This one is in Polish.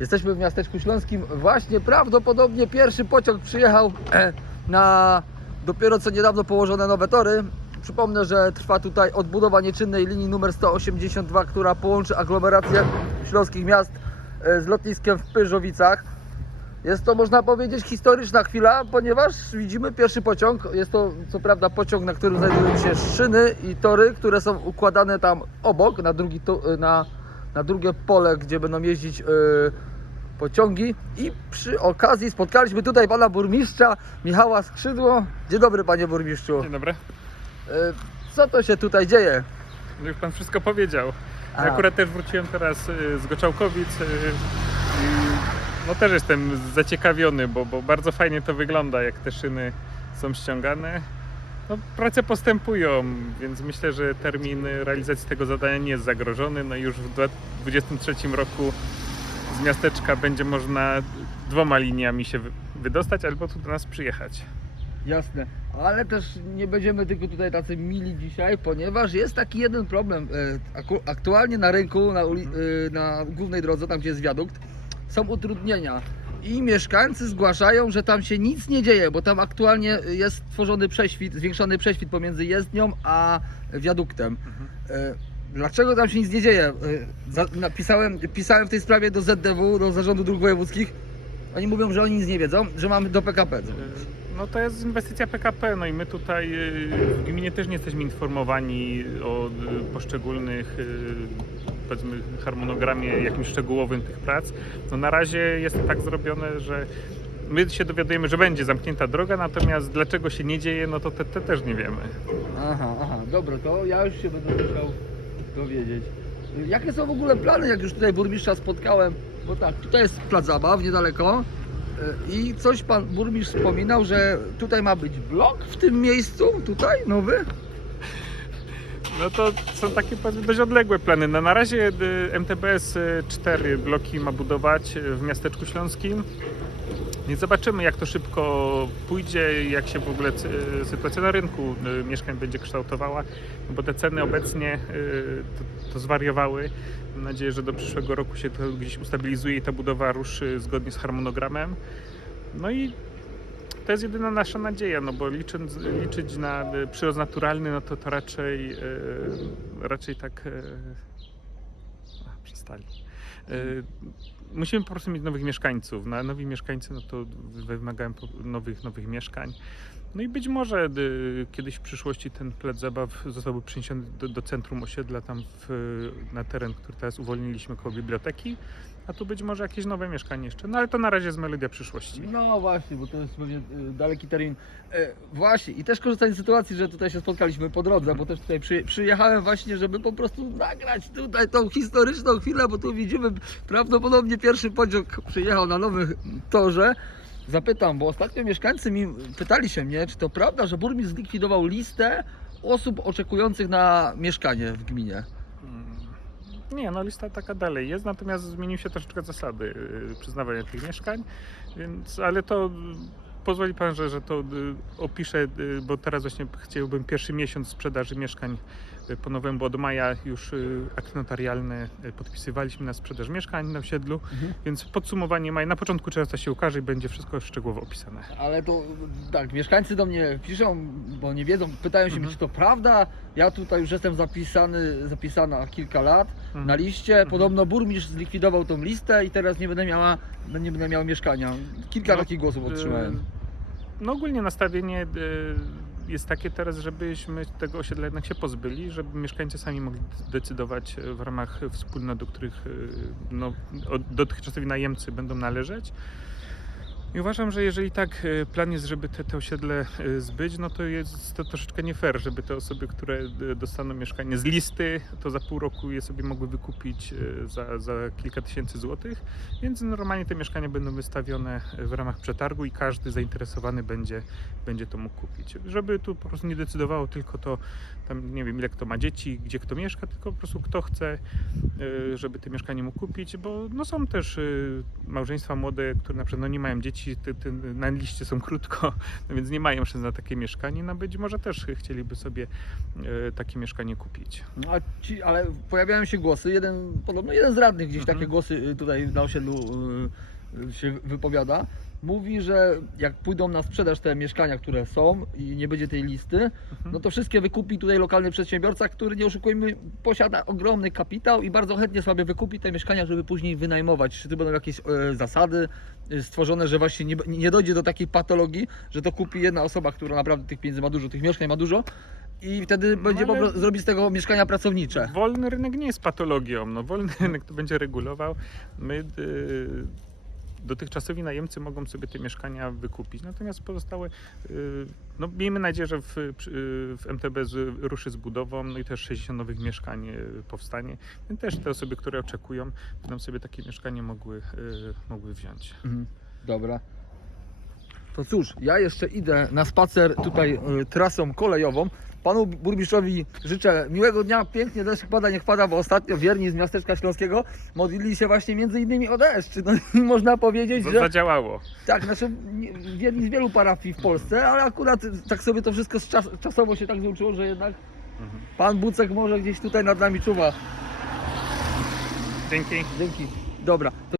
Jesteśmy w miasteczku śląskim. Właśnie prawdopodobnie pierwszy pociąg przyjechał e, na dopiero co niedawno położone nowe tory. Przypomnę, że trwa tutaj odbudowa nieczynnej linii numer 182, która połączy aglomerację śląskich miast e, z lotniskiem w Pyrzowicach. Jest to, można powiedzieć, historyczna chwila, ponieważ widzimy pierwszy pociąg. Jest to, co prawda, pociąg, na którym znajdują się szyny i tory, które są układane tam obok, na, drugi to, na, na drugie pole, gdzie będą jeździć yy, pociągi. I przy okazji spotkaliśmy tutaj pana burmistrza Michała Skrzydło. Dzień dobry, panie burmistrzu. Dzień dobry. Yy, co to się tutaj dzieje? No Już pan wszystko powiedział. Ja akurat też wróciłem teraz y, z Goczałkowic i no też jestem zaciekawiony, bo, bo bardzo fajnie to wygląda, jak te szyny są ściągane. No, prace postępują, więc myślę, że termin realizacji tego zadania nie jest zagrożony. No już w 2023 roku z miasteczka będzie można dwoma liniami się wy- wydostać albo tu do nas przyjechać. Jasne, ale też nie będziemy tylko tutaj tacy mili dzisiaj, ponieważ jest taki jeden problem. E, Aktualnie na rynku, na, e, na głównej drodze, tam gdzie jest wiadukt, są utrudnienia. I mieszkańcy zgłaszają, że tam się nic nie dzieje, bo tam aktualnie jest tworzony prześwit, zwiększony prześwit pomiędzy jezdnią a wiaduktem. E, Dlaczego tam się nic nie dzieje? E, Napisałem, pisałem w tej sprawie do ZDW, do Zarządu Dróg Wojewódzkich. Oni mówią, że oni nic nie wiedzą, że mamy do PKP. No to jest inwestycja PKP, no i my tutaj w gminie też nie jesteśmy informowani o poszczególnych powiedzmy harmonogramie jakimś szczegółowym tych prac. No na razie jest to tak zrobione, że my się dowiadujemy, że będzie zamknięta droga, natomiast dlaczego się nie dzieje, no to te, te też nie wiemy. Aha, aha, dobra, to ja już się będę musiał dowiedzieć. Jakie są w ogóle plany, jak już tutaj burmistrza spotkałem? Bo tak, tutaj jest plac zabaw niedaleko y, i coś pan burmistrz wspominał, że tutaj ma być blok w tym miejscu, tutaj, nowy? No to są takie dość odległe plany. No na razie y, MTBS 4 bloki ma budować y, w miasteczku śląskim. Więc zobaczymy jak to szybko pójdzie, jak się w ogóle y, sytuacja na rynku y, mieszkań będzie kształtowała, no bo te ceny obecnie y, to, to zwariowały. Mam nadzieję, że do przyszłego roku się to gdzieś ustabilizuje i ta budowa ruszy zgodnie z harmonogramem. No i to jest jedyna nasza nadzieja, no bo licząc, liczyć na y, przyrost naturalny, no to to raczej, y, raczej tak y, a, przestali. Musimy po prostu mieć nowych mieszkańców. Na nowi mieszkańcy no to wymagają nowych, nowych mieszkań. No i być może y, kiedyś w przyszłości ten plac zabaw zostałby przeniesiony do, do centrum osiedla, tam w, na teren, który teraz uwolniliśmy koło biblioteki, a tu być może jakieś nowe mieszkanie jeszcze. No ale to na razie jest melodia przyszłości. No właśnie, bo to jest pewnie y, daleki termin. E, właśnie, i też korzystając z sytuacji, że tutaj się spotkaliśmy po drodze, bo też tutaj przy, przyjechałem właśnie, żeby po prostu nagrać tutaj tą historyczną chwilę, bo tu widzimy prawdopodobnie pierwszy pociąg przyjechał na nowym torze. Zapytam, bo ostatnio mieszkańcy mi pytali się mnie, czy to prawda, że burmistrz zlikwidował listę osób oczekujących na mieszkanie w gminie. Mm, Nie, no lista taka dalej jest, natomiast zmieniły się troszeczkę zasady yy, przyznawania tych mieszkań, więc, ale to y, pozwoli Pan, że, że to y, opiszę, y, bo teraz właśnie chciałbym pierwszy miesiąc sprzedaży mieszkań y, po nowemu, bo od maja już y, akt notarialny podpisywaliśmy na sprzedaż mieszkań na osiedlu, Mhm. więc podsumowanie maja, na początku czerwca się ukaże i będzie wszystko szczegółowo opisane. Ale to tak, mieszkańcy do mnie piszą, bo nie wiedzą, pytają się Mhm. czy to prawda. Ja tutaj już jestem zapisany, zapisana kilka lat Mhm. na liście. Podobno burmistrz zlikwidował tą listę i teraz nie będę miała, nie będę miała mieszkania. Kilka No, takich głosów otrzymałem. Y, No ogólnie nastawienie y, jest takie teraz, żebyśmy tego osiedla jednak się pozbyli, żeby mieszkańcy sami mogli decydować y, w ramach wspólnot, do których y, no, dotychczasowi najemcy będą należeć. I uważam, że jeżeli tak y, plan jest, żeby te, te osiedle y, zbyć, no to jest to troszeczkę nie fair, żeby te osoby, które y, dostaną mieszkanie z listy, to za pół roku je sobie mogły wykupić za, za kilka tysięcy złotych. Więc normalnie te mieszkania będą wystawione w ramach przetargu i każdy zainteresowany będzie, będzie to mógł kupić. Żeby tu po prostu nie decydowało tylko to, tam nie wiem ile kto ma dzieci, gdzie kto mieszka, tylko po prostu kto chce, żeby te mieszkanie mógł kupić, bo no są też małżeństwa młode, które na przykład no nie mają dzieci ci ty, ty, na liście są krótko, no więc nie mają szans na takie mieszkanie, no być może też chcieliby sobie e, takie mieszkanie kupić. No, ci, ale pojawiają się głosy, jeden, podobno jeden z radnych gdzieś Mhm. takie głosy y, tutaj na osiedlu y, y, się wypowiada. Mówi, że jak pójdą na sprzedaż te mieszkania, które są i nie będzie tej listy, Mhm. no to wszystkie wykupi tutaj lokalny przedsiębiorca, który nie oszukujmy, posiada ogromny kapitał i bardzo chętnie sobie wykupi te mieszkania, żeby później wynajmować. Czy to będą jakieś e, zasady e, stworzone, że właśnie nie, nie dojdzie do takiej patologii, że to kupi jedna osoba, która naprawdę tych pieniędzy ma dużo, tych mieszkań ma dużo i wtedy będzie po ale- zrobić z tego mieszkania pracownicze. Wolny rynek nie jest patologią. No, wolny rynek to będzie regulował. My, y, dotychczasowi najemcy mogą sobie te mieszkania wykupić. Natomiast pozostałe, y, no, miejmy nadzieję, że w, w MTB z, ruszy z budową, no i też 60 nowych mieszkań y, powstanie. I też te osoby, które oczekują, będą sobie takie mieszkanie mogły, y, mogły wziąć. Mhm. Dobra. To cóż, ja jeszcze idę na spacer tutaj y, trasą kolejową. Panu burmistrzowi życzę miłego dnia, pięknie deszcz pada, niech pada, bo ostatnio wierni z miasteczka śląskiego modlili się właśnie między innymi o deszcz. No i można powiedzieć, To że zadziałało. tak, znaczy nie- wierni z wielu parafii w Polsce, ale akurat tak sobie to wszystko z czas, czasowo się tak złączyło, że jednak pan Bucek może gdzieś tutaj nad nami czuwa. Dzięki. Dzięki. Dobra. To